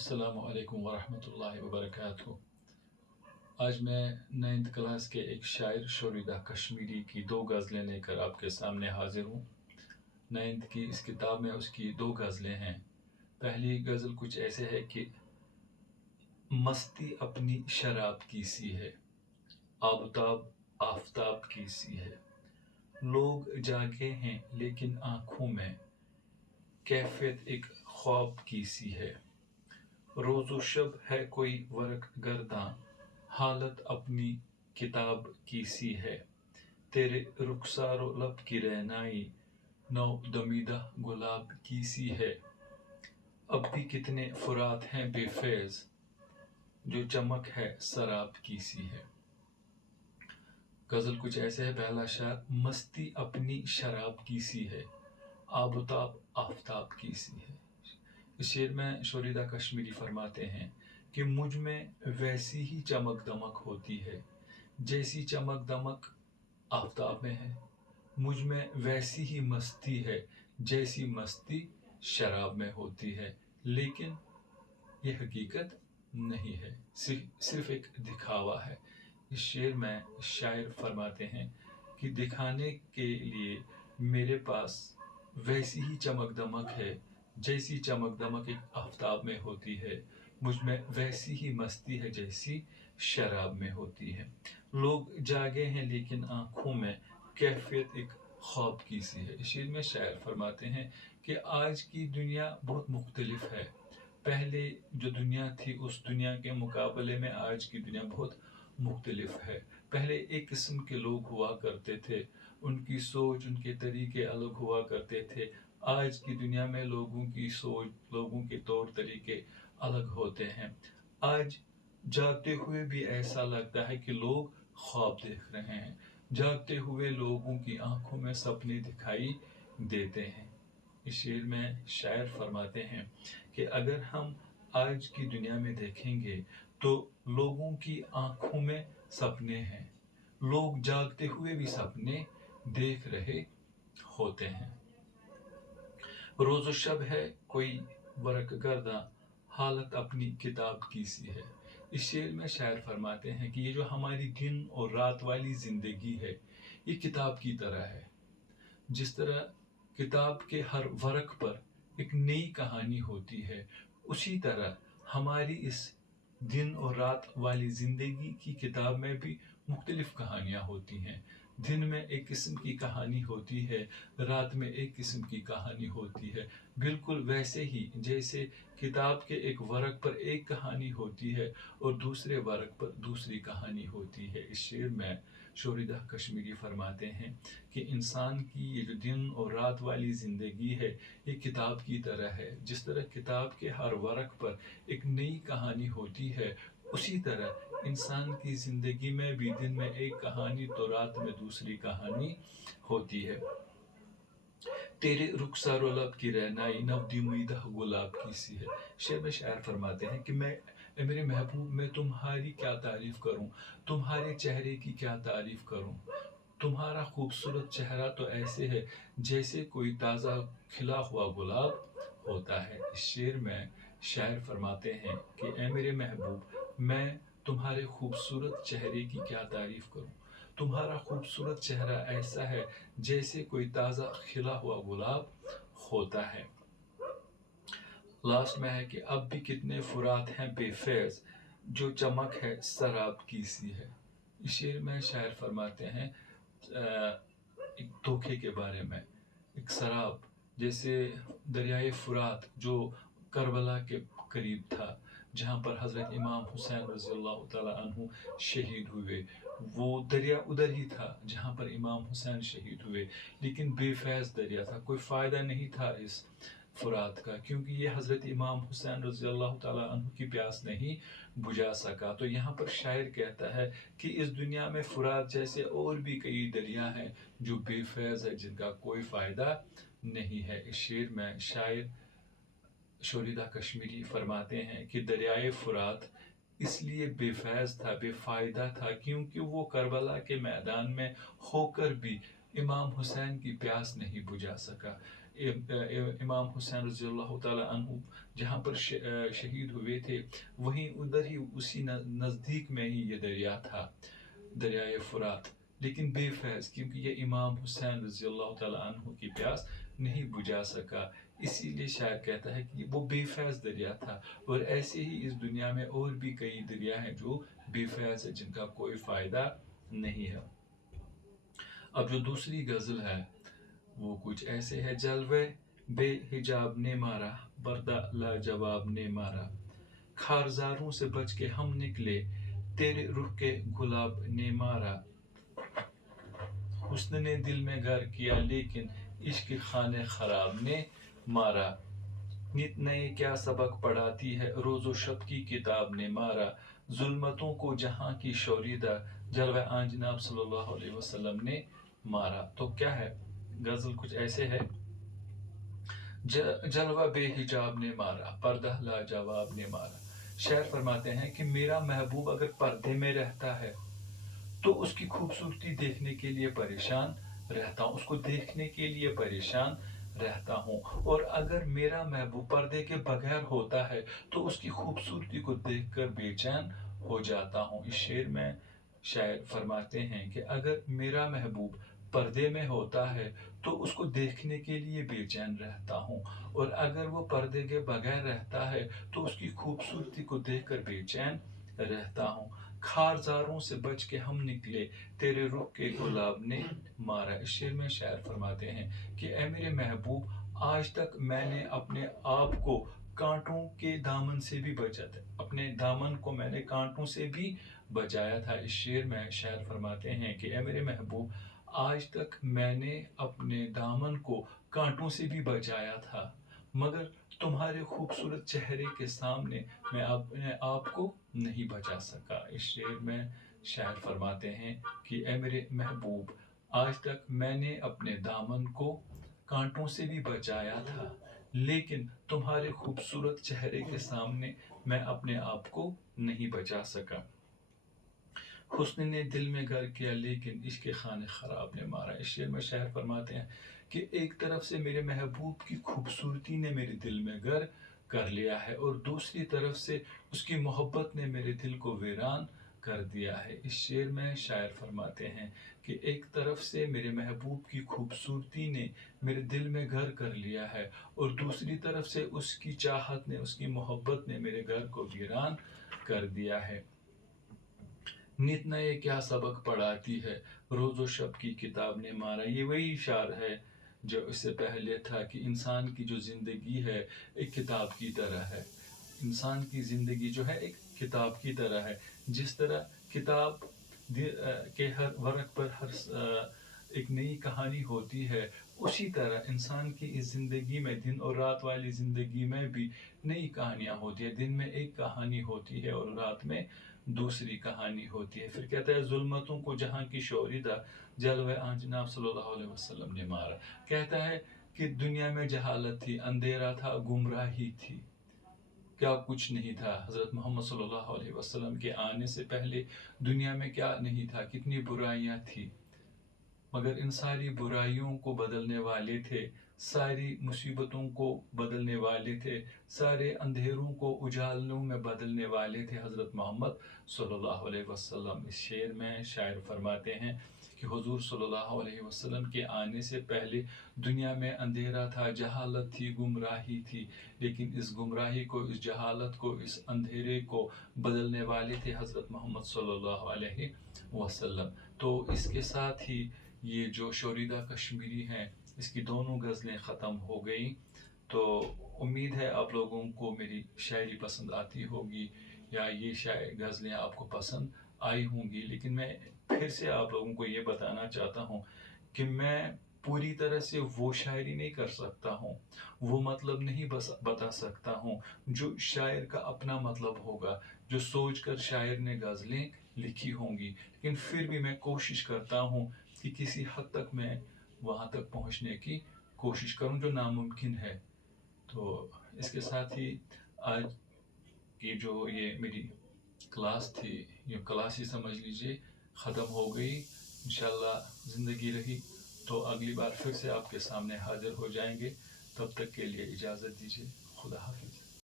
अस्सलामु अलैकुम वरहमतुल्लाहि वबरकातुहू। आज मैं 9th क्लास के एक शायर शोरिदा कश्मीरी की 2 गज़लें लेकर आपके सामने हाजिर हूँ। 9th की इस किताब में उसकी 2 गज़लें हैं। पहली गज़ल कुछ ऐसे है कि मस्ती अपनी शराब की सी है, आबताब आफ़ताब की सी है। लोग जागे हैं लेकिन आँखों में कैफ़ियत एक ख्वाब की सी है। रोज़ो शब है कोई वरक गर्दां, हालत अपनी किताब की सी है। तेरे रुखसारो लब की रहनाई, नौ दमीदा गुलाब की सी है। अब भी कितने फुरात हैं बेफैज़, जो चमक है शराब की सी है। गज़ल कुछ ऐसे है। पहला शेर, मस्ती अपनी शराब की सी है, आबताब आफ़ताब की सी है। इस शेर में शोरिदा कश्मीरी फरमाते हैं कि मुझ में वैसी ही चमक दमक होती है जैसी चमक दमक आफ़ताब में है। मुझ में वैसी ही मस्ती है जैसी मस्ती शराब में होती है, लेकिन ये हकीकत नहीं है, सिर्फ एक दिखावा है। इस शेर में शायर फरमाते हैं कि दिखाने के लिए मेरे पास वैसी ही चमक दमक है जैसी चमक दमक एक आफ़ताब में होती है। मुझ में वैसी ही मस्ती है जैसी शराब में होती है। लोग जागे हैं लेकिन आँखों में कैफ़ियत एक ख्वाब की सी है। इस शेर में शायर फरमाते हैं कि आज की दुनिया बहुत मुख्तलिफ है। पहले जो दुनिया थी उस दुनिया के मुकाबले में आज की दुनिया बहुत मुख्तलिफ है। पहले एक किस्म के लोग हुआ करते थे, उनकी सोच उनके तरीके अलग हुआ करते थे। आज की दुनिया में लोगों की सोच, लोगों के तौर तरीके अलग होते हैं। आज जागते हुए भी ऐसा लगता है कि लोग ख्वाब देख रहे हैं। जागते हुए लोगों की आंखों में सपने दिखाई देते हैं। इस शेर में शायर फरमाते हैं कि अगर हम आज की दुनिया में देखेंगे तो लोगों की आंखों में सपने हैं। लोग जागते हुए भी सपने देख रहे होते हैं। रोज़ो शब है कोई वरक गर्दा, हालत अपनी किताब की सी है। इस शेर में शायर फरमाते हैं कि ये जो हमारी दिन और रात वाली जिंदगी है, ये किताब की तरह है। जिस तरह किताब के हर वरक पर एक नई कहानी होती है, उसी तरह हमारी इस दिन और रात वाली जिंदगी की किताब में भी मुख्तलिफ कहानियाँ होती हैं। दिन में एक किस्म की कहानी होती है, रात में एक किस्म की कहानी होती है। बिल्कुल वैसे ही जैसे किताब के एक वरक पर एक कहानी होती है और दूसरे वरक पर दूसरी कहानी होती है। इस शेर में शोरिदा कश्मीरी फरमाते हैं कि इंसान की ये जो दिन और रात वाली ज़िंदगी है, ये किताब की तरह है। जिस तरह किताब के हर वरक पर एक नई कहानी होती है, उसी तरह इंसान की ज़िंदगी में भी दिन में एक कहानी तो रात में दूसरी कहानी होती है। तेरे रुखसारो लब की रहनाई नवदिमीदा गुलाब की सी है। शेर में शायर फरमाते हैं कि मेरे महबूब, मैं तुम्हारी क्या तारीफ करूं, तुम्हारे चेहरे की क्या तारीफ करूं। तुम्हारा खूबसूरत चेहरा तो ऐसे है जैसे कोई ताज़ा खिला हुआ गुलाब होता है। इस शेर में शायर फरमाते हैं कि ए मेरे महबूब, मैं तुम्हारे खूबसूरत चेहरे की क्या तारीफ करूं। तुम्हारा खूबसूरत चेहरा ऐसा है जैसे कोई ताज़ा खिला हुआ गुलाब होता है। लास्ट में है कि अब भी कितने फुरात हैं बेफैज़, जो चमक है शराब की सी है। इस शेर में शायर फरमाते हैं एक धोखे के बारे में, एक शराब जैसे दरियाए फुरात जो करबला के करीब था, जहाँ पर हज़रत इमाम हुसैन रज़ियल्लाहु ताला अन्हु शहीद हुए। वो दरिया उधर ही था जहाँ पर इमाम हुसैन शहीद हुए, लेकिन बेफैज़ दरिया था। कोई फ़ायदा नहीं था इस फुरात का, क्योंकि ये हज़रत इमाम हुसैन रज़ियल्लाहु ताला अन्हु की प्यास नहीं बुझा सका। तो यहाँ पर शायर कहता है कि इस दुनिया में फुरात जैसे और भी कई दरिया हैं जो बेफैज़ है, जिनका कोई फ़ायदा नहीं है। इस शेर में शायर शोरिदा कश्मीरी फरमाते हैं कि दरियाए फुरात इसलिए बेफैज़ था, बेफ़ायदा था, क्योंकि वो करबला के मैदान में होकर भी इमाम हुसैन की प्यास नहीं बुझा सका। इमाम हुसैन रज़ियल्लाहु ताला अन्हु जहाँ पर शहीद हुए थे, वहीं उधर ही उसी नज़दीक में ही ये दरिया था, दरियाए फुरात। लेकिन बेफैज़, क्योंकि ये इमाम हुसैन रज़ियल्लाहु ताला अन्हु की प्यास नहीं बुझा सका, इसीलिए शायर कहता है कि वो बेफैज़ दरिया था। और ऐसे ही इस दुनिया में और भी कई दरिया हैं जो बेफैज़ है, जिनका कोई फ़ायदा नहीं है। अब जो दूसरी गज़ल है वो कुछ ऐसे है। जलवे बेहिजाब ने मारा, पर्दा लाजवाब ने मारा, खारजारों से बच के हम निकले, तेरे रुख के गुलाब ने मारा। हुस्न ने दिल में घर किया लेकिन इश्क खाने खराब ने मारा। नित नए क्या सबक पढ़ाती है, रोज़ो शब की किताब ने मारा। जुल्मतों को जहां की शौरीदा, जलवा आंजनाब सल्लल्लाहु अलैहि वसल्लम ने मारा। तो क्या है, गजल कुछ ऐसे है। जलवा बेहिजाब ने मारा, पर्दा लाजवाब ने मारा। शायर फरमाते हैं कि मेरा महबूब अगर पर्दे में रहता है तो उसकी खूबसूरती देखने के लिए परेशान रहता हूँ, उसको देखने के लिए परेशान रहता हूँ। और अगर मेरा महबूब पर्दे के बगैर होता है तो उसकी खूबसूरती को देखकर बेचैन हो जाता हूँ। इस शेर में शायर फरमाते हैं कि अगर मेरा महबूब पर्दे में होता है तो उसको देखने के लिए बेचैन रहता हूँ, और अगर वो पर्दे के बगैर रहता है तो उसकी खूबसूरती को देखकर बेचैन रहता हूँ। खारजारों से बच के हम निकले, तेरे रुख के गुलाब ने मारा। इस शेर में शायर फरमाते हैं कि ए मेरे महबूब, आज तक मैंने अपने आप को कांटों के दामन से भी बचाया, अपने दामन को मैंने कांटों से भी बचाया था। इस शेर में शायर फरमाते हैं कि ए मेरे महबूब, आज तक मैंने अपने दामन को कांटों से भी बचाया था, मगर तुम्हारे खूबसूरत चेहरे के सामने मैं अपने आप को नहीं बचा सका। इस शेर में शायर फरमाते हैं कि ए मेरे महबूब, आज तक मैंने अपने दामन को कांटों से भी बचाया था, लेकिन तुम्हारे खूबसूरत चेहरे के सामने मैं अपने आप को नहीं बचा सका। हुस्न ने दिल में घर किया लेकिन इश्क खाने खराब ने मारा। इस शेर में शायर फरमाते हैं कि एक तरफ से मेरे महबूब की खूबसूरती ने मेरे दिल में घर कर लिया है, और दूसरी तरफ से उसकी मोहब्बत ने मेरे दिल को वीरान कर दिया है। इस शेर में शायर फरमाते हैं कि एक तरफ से मेरे महबूब की खूबसूरती ने मेरे दिल में घर कर लिया है, और दूसरी तरफ से उसकी चाहत ने, उसकी मोहब्बत ने मेरे घर को वीरान कर दिया है। नित नए क्या सबक पढ़ाती है, रोज़ो शब की किताब ने मारा। ये वही शार है जो इससे पहले था कि इंसान की जो ज़िंदगी है एक किताब की तरह है। इंसान की ज़िंदगी जो है एक किताब की तरह है। जिस तरह किताब के हर वर्क पर एक नई कहानी होती है, उसी तरह इंसान की इस ज़िंदगी में, दिन और रात वाली ज़िंदगी में भी नई कहानियाँ होती है। दिन में एक कहानी होती है और रात में दूसरी कहानी होती है। फिर कहता है जुल्मतों को जहाँ की शौरीदा, जलवे आंजनाब सल्लल्लाहु अलैहि वसल्लम ने मारा। कहता है कि दुनिया में जहालत थी, अंधेरा था, गुमराही थी, क्या कुछ नहीं था। हज़रत मोहम्मद सल्लल्लाहु अलैहि वसल्लम के आने से पहले दुनिया में क्या नहीं था, कितनी बुराइयां थी, मगर इन सारी बुराइयों को बदलने वाले थे, सारी मुसीबतों को बदलने वाले थे, सारे अंधेरों को उजालों में बदलने वाले थे हज़रत मोहम्मद सल्लल्लाहु अलैहि वसल्लम। इस शेर में शायर फरमाते हैं कि हुजूर सल्लल्लाहु अलैहि वसल्लम के आने से पहले दुनिया में अंधेरा था, जहालत थी, गुमराही थी, लेकिन इस गुमराही को, इस जहालत को, इस अंधेरे को बदलने वाले थे हज़रत मोहम्मद सल्लल्लाहु अलैहि वसल्लम। तो इसके साथ ही ये जो शोरीदा कश्मीरी हैं, इसकी दोनों गज़लें ख़त्म हो गई। तो उम्मीद है आप लोगों को मेरी शायरी पसंद आती होगी, या ये गज़लें आपको पसंद आई होंगी। लेकिन मैं फिर से आप लोगों को ये बताना चाहता हूँ कि मैं पूरी तरह से वो शायरी नहीं कर सकता हूँ, वो मतलब नहीं बस बता सकता हूँ जो शायर का अपना मतलब होगा, जो सोच कर शायर ने गज़लें लिखी होंगी। लेकिन फिर भी मैं कोशिश करता हूँ कि किसी हद तक मैं वहाँ तक पहुँचने की कोशिश करूँ जो नामुमकिन है। तो इसके साथ ही आज की जो ये मेरी क्लास थी, ये क्लास ही समझ लीजिए, ख़त्म हो गई। इंशाल्लाह ज़िंदगी रही तो अगली बार फिर से आपके सामने हाजिर हो जाएंगे। تب تک کے لیے اجازت دیجیے. خدا حافظ.